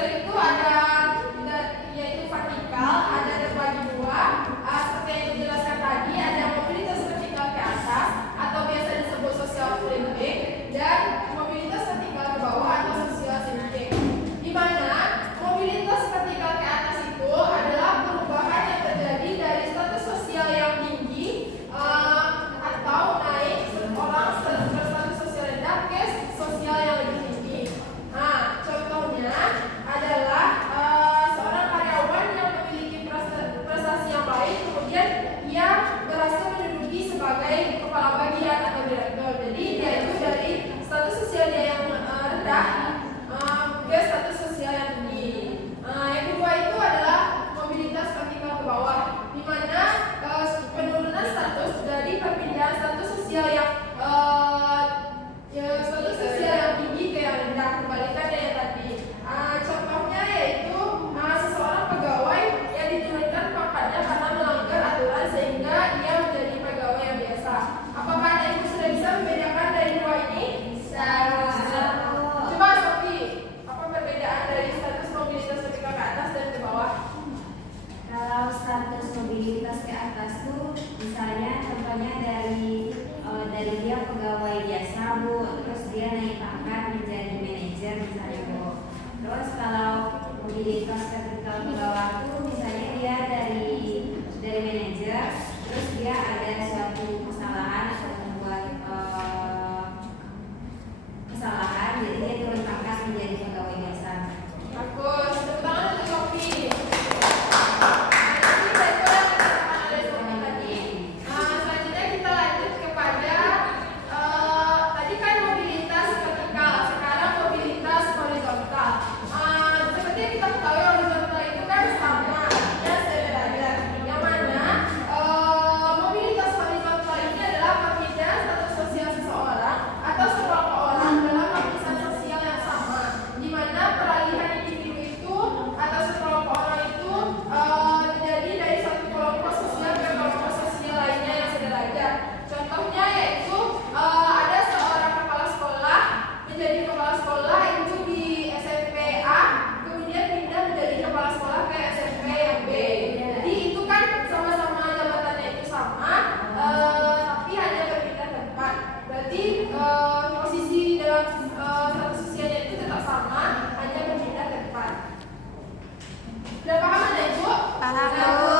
sosial itu ada yaitu vertikal, ada terbagi dua. Seperti yang dijelaskan tadi, ada mobilitas vertikal ke atas atau biasa disebut sosial flipping, dan mobilitas vertikal ke bawah atau sosial shifting. Di mana mobilitas vertikal ke atas itu adalah perubahan yang terjadi dari status sosial yang tinggi atau naik orang berstatus sosial rendah ke sosial yang lebih tinggi. Nah, contohnya adalah seorang karyawan yang memiliki prestasi yang baik, kemudian ia berhasil menduduki sebagai kepala bagian atau direktur. Jadi dia itu dari status sosial dia yang rendah ke status sosial yang tinggi. Yang kedua itu adalah mobilitas vertikal ke bawah, di mana penurunan status dari perpindahan status sosial yang status sosial yang tinggi ke yang rendah, kebalikannya yang tadi. Contohnya yaitu seseorang pegawai yang diturunkan pangkatnya karena melanggar aturan sehingga ia menjadi pegawai yang biasa. Apakah Anda Ibu sudah bisa membedakan dari dua ini? Bisa. Coba Sofi, apa perbedaan dari status mobilitas vertikal ke atas dan ke bawah? Kalau status mobilitas ke atas tuh misalnya contohnya dari dia pegawai biasa Bu, terus dia naik pangkat menjadi manajer misalnya Bu. Terus kalau mobilitas vertikal ke bawah tuh misalnya dia dari manajer, terus dia ada suatu kesalahan atau membuat kesalahan, jadi dia turun pangkat menjadi pegawai biasa. Bagus, tepuk tangan untuk Sofi. Selanjutnya kita lanjut kepada tadi kan mobilitas vertikal, sekarang mobilitas horizontal. Seperti yang kita ketahui, horizontal itu kan sama, ya sederajat. Yang mana mobilitas horizontal ini adalah perpindahan status sosial seseorang atau sekelompok orang dalam lapisan sosial yang sama, di mana peralihan individu itu atau sekelompok orang itu terjadi dari satu kelompok sosial ke kelompok sosial lainnya yang sederajat. Contohnya yaitu ada seorang kepala sekolah menjadi kepala sekolah itu di SMP A, kemudian pindah menjadi kepala sekolah ke SMP yang B. Jadi itu kan sama-sama jabatannya itu sama, tapi hanya berpindah tempat. Berarti posisi dalam status sosialnya itu tetap sama, hanya berpindah tempat. Sudah paham Anda Ibu? Paham, Bu.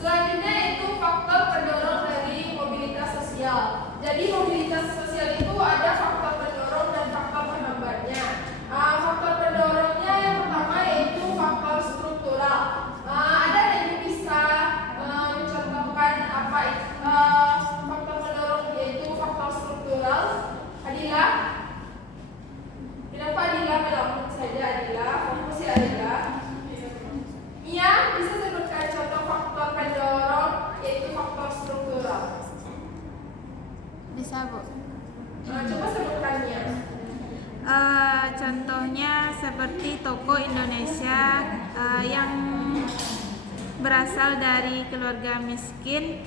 Selanjutnya itu faktor pendorong dari mobilitas sosial. Jadi mobilitas sosial itu ada faktor pendorong dan faktor penghambatnya. Faktor pendorongnya yang pertama yaitu faktor struktural. Ada yang bisa mencontohkan apa faktor pendorong yaitu faktor struktural? Adila? Kenapa Adila melamun saja Adila? Fokus ya Adila. Mia, bisa sebutkan contoh faktor pendorong yaitu faktor struktural. Bisa, Bu. Coba sebutkan Mia. Contohnya seperti toko Indonesia yang berasal dari keluarga miskin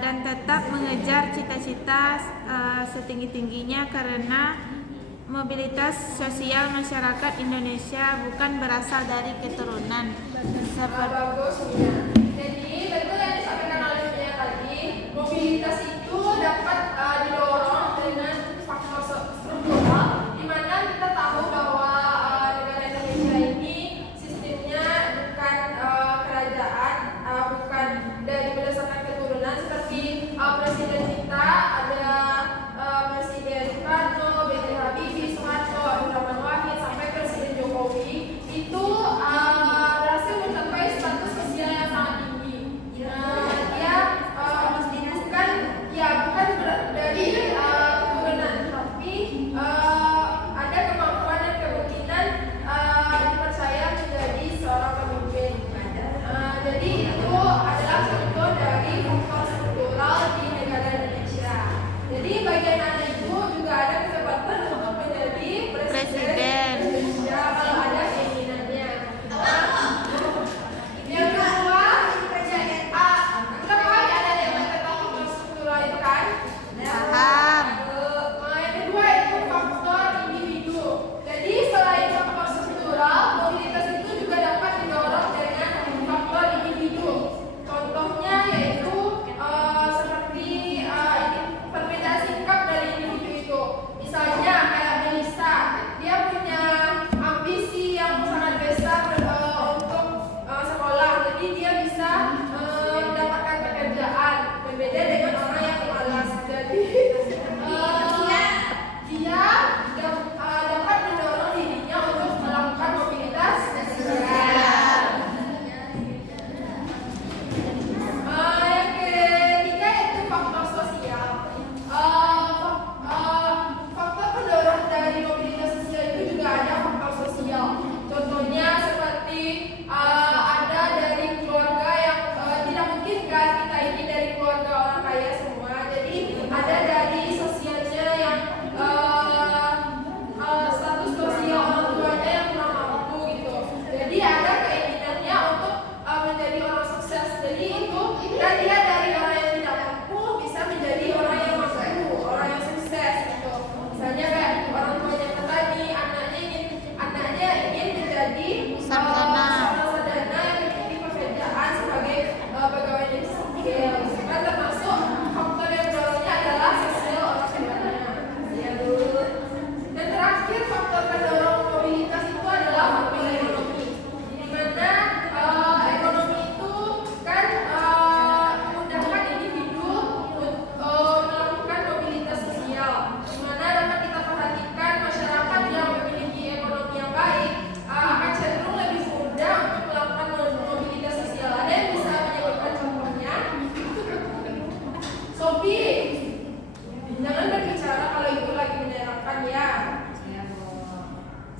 dan tetap mengejar cita-cita setinggi-tingginya karena mobilitas sosial masyarakat Indonesia bukan berasal dari keturunan. Bagus Mia. Jadi betul yang disampaikan oleh Mia tadi, mobilitas itu dapat didorong dengan faktor struktural, di mana kita tahu bahwa negara Indonesia ini sistemnya bukan kerajaan, bukan dari berdasarkan keturunan seperti presiden kita ada Presiden Soekarno, B.J. Habibie, Soeharto, Abdurrahman Wahid sampai Presiden Jokowi itu berhasil mencapai status sosial yang sangat tinggi. Dia bukan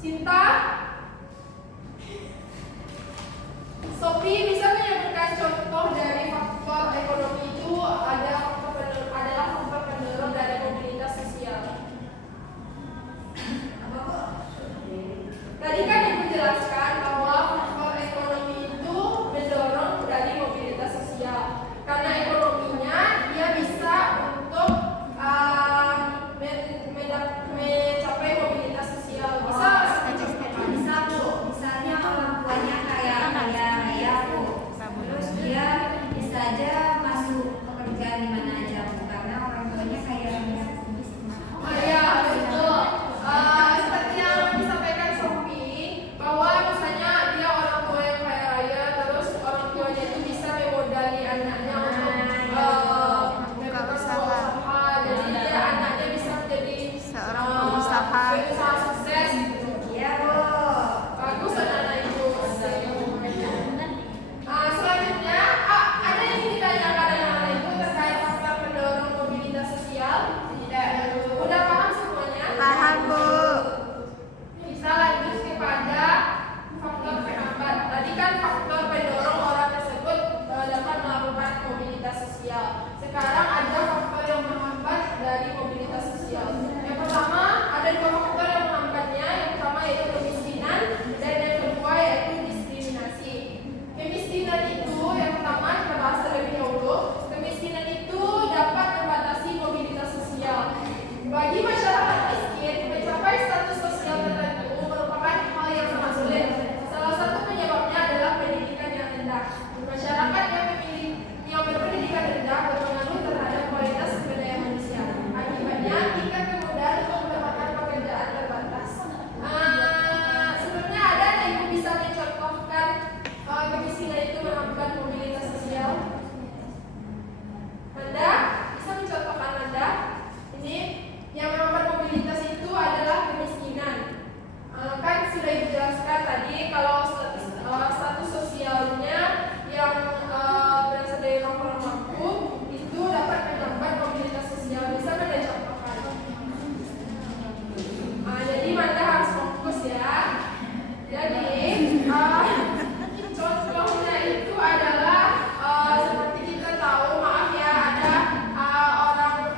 Cinta? Sophie bisa menyebutkan contoh dari faktor ekonomi itu adalah faktor pendorong dari mobilitas sosial. Tadi kan Ibu jelaskan bahwa faktor ekonomi itu mendorong dari mobilitas sosial. Karena ekonominya dia bisa untuk mencapai mobilitas sosial. Bisa Bu, misalnya orang tuanya kaya Bu, terus dia bisa aja masuk pekerjaan di mana aja Bu, karena orang tuanya kaya. Oh iya, betul. Seperti yang disampaikan Sophie, bahwa misalnya dia orang tua yang kaya raya, terus orang tuanya itu bisa memodali anaknya untuk buka membuka usaha. Jadi dia anaknya bisa menjadi Seorang pengusaha. pengusaha sukses. Iya Bu. Bagus anak-anak itu. Selanjutnya ada yang ingin ditanyakan anak-anak itu terkait faktor pendorong mobilitas sosial? Tidak. Udah paham semuanya? Paham Bu. Bisa lanjut kepada faktor penghambat. Tadi kan faktor pendorong orang tersebut dapat melakukan mobilitas sosial. Sekarang ada faktor yang menghambat dari mobilitas sosial. Yang pertama, ada dua faktor yang menghambatnya. Yang pertama yaitu kemiskinan dan yang kedua yaitu diskriminasi. Kemiskinan itu yang pertama kita bahas terlebih dahulu. Kemiskinan itu dapat membatasi mobilitas sosial. Bagi masyarakat miskin, mencapai status sosial tertentu merupakan hal yang sangat sulit. Salah satu penyebabnya adalah pendidikan yang rendah. Masyarakat yang berpendidikan rendah berpengaruh terhadap kualitas sumber daya manusia. Akibatnya, tingkat kemudahan untuk mendapatkan pekerjaan terbatas. Sebelumnya ada yang Ibu bisa mencontohkan kemiskinan itu menghambat mobilitas sosial? Anda bisa mencontohkan Anda? Ini yang menghambat mobilitas itu adalah kemiskinan. Kan sudah dijelaskan tadi kalau status sosialnya yang berasal dari orang mampu itu dapat menghambat mobilitas sosial. Bisa Anda contohkan? Jadi Anda harus fokus ya. Jadi contohnya itu adalah seperti kita tahu, maaf ya, ada orang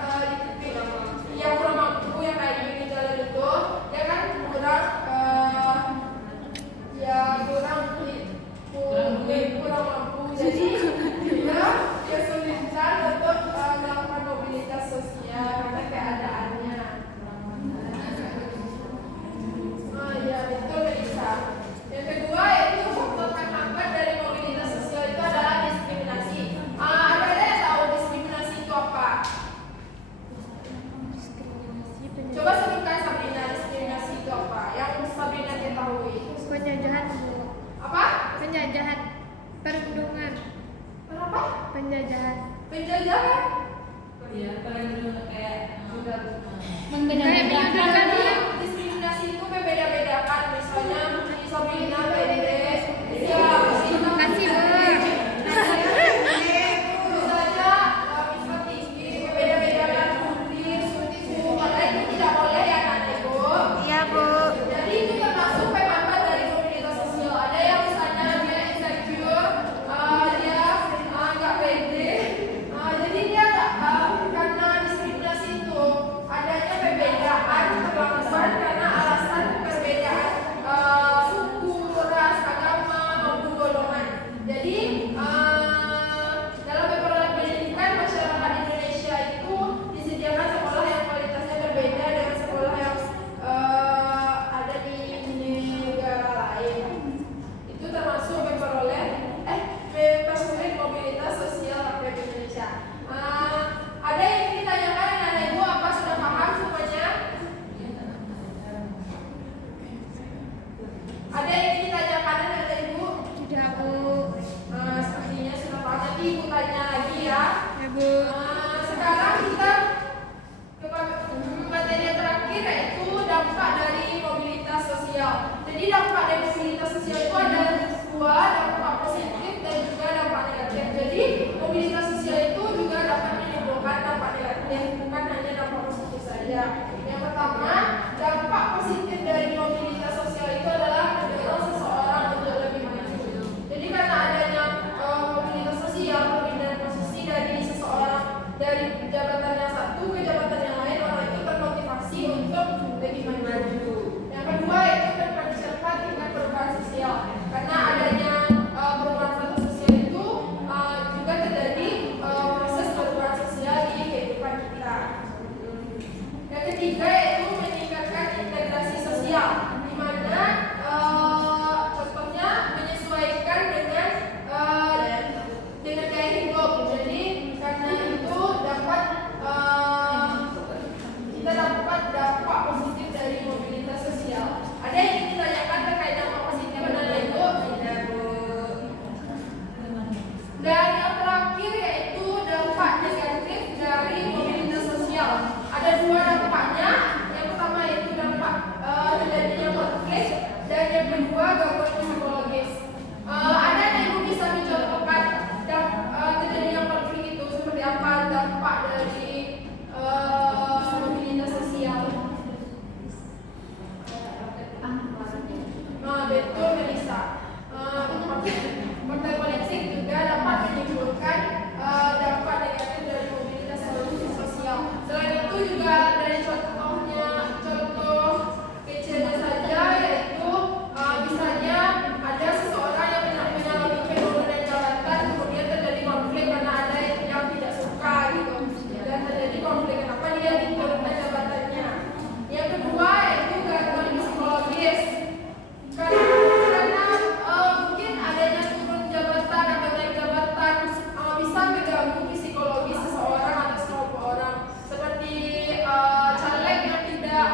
yang kurang mampu yang kayak gini jalan itu, dia kan kurang mampu, jadi dia kesulitan untuk melakukan mobilitas sosial karena keadaannya. Ya betul bisa. Yang kedua yaitu faktor penghambat dari mobilitas sosial itu adalah diskriminasi. Ada yang tahu diskriminasi itu apa? Coba sebutkan Sabrina, diskriminasi itu apa? Yang Sabrina ketahui. Penjajahan. Apa? Penjajahan. Perundungan. Kenapa? Penjajahan. Penjajahan? Ya, perundungan kayak Membedakan. Diskriminasi itu membeda-bedakan. Misalnya Sabrina pede, dia Makasih Bu. misalnya bisa tinggi, membeda-bedakan kulit, suku, padahal itu tidak boleh ya kan Ibu? Iya Bu. Jadi itu termasuk penghambat dari mobilitas sosial. Ada yang misalnya dia insecure, dia nggak pede, jadi dia karena diskriminasi itu adanya perbedaan terlambat karena alasan perbedaan suku, ras, agama maupun golongan. Jadi dalam memperoleh pendidikan masyarakat Indonesia itu disediakan sekolah yang kualitasnya berbeda dengan sekolah yang ada di negara lain. Itu termasuk memperoleh mempersulit mobilitas sosial rakyat Indonesia. Ada yang ingin ditanyakan anak Ibu, apa sudah paham semuanya? Ada yang ingin ditanyakan anak Ibu? Sudah Bu. Sepertinya sudah paham. Nanti Ibu tanya lagi ya. Ya Bu. Sekarang kita ke materi yang terakhir yaitu dampak dari mobilitas sosial. Jadi dampak dari mobilitas sosial itu ada dua, dampak positif dan juga dampak negatif. Jadi mobilitas sosial itu juga dapat menimbulkan dampak negatif, bukan hanya dampak positif saja. Yang pertama, dampak positif dari mobilitas sosial kedua, gangguan psikologis. Ada yang Ibu bisa mencontohkan terjadinya konflik itu seperti apa dampak dari mobilitas sosial? Betul, Melissa. Partai politik juga dapat menimbulkan dampak negatif dari mobilitas sosial. Selain itu juga dari contoh kecilnya saja, yaitu misalnya ada seseorang yang menyalahgunakan kedudukan jabatan, kemudian terjadi konflik karena ada yang tidak suka gitu, dan terjadi konflik kenapa dia diturunkan jabatannya. Yang kedua yaitu gangguan psikologis. Karena mungkin adanya turun jabatan atau naik jabatan bisa mengganggu psikologis seseorang atau sekelompok orang, seperti caleg yang tidak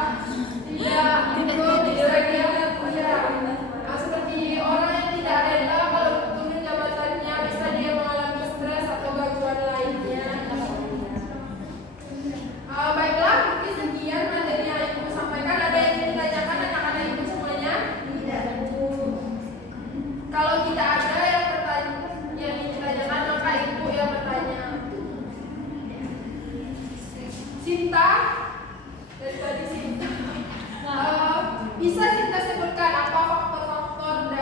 seperti orang yang tidak rela kalau turun jabatannya, bisa dia mengalami stres atau gangguan lainnya. Baiklah, mungkin sekian materi yang Ibu sampaikan. Ada yang ingin ditanyakan anak-anak Ibu semuanya? Kalau tidak ada yang ingin ditanyakan, maka Ibu yang bertanya. Sinta, dari tadi Sinta. Bisa Sinta sebutkan apa faktor-faktor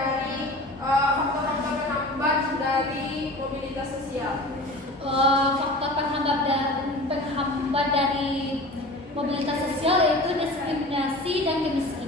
penghambat dari mobilitas sosial? Faktor penghambat dari mobilitas sosial yaitu diskriminasi dan kemiskinan.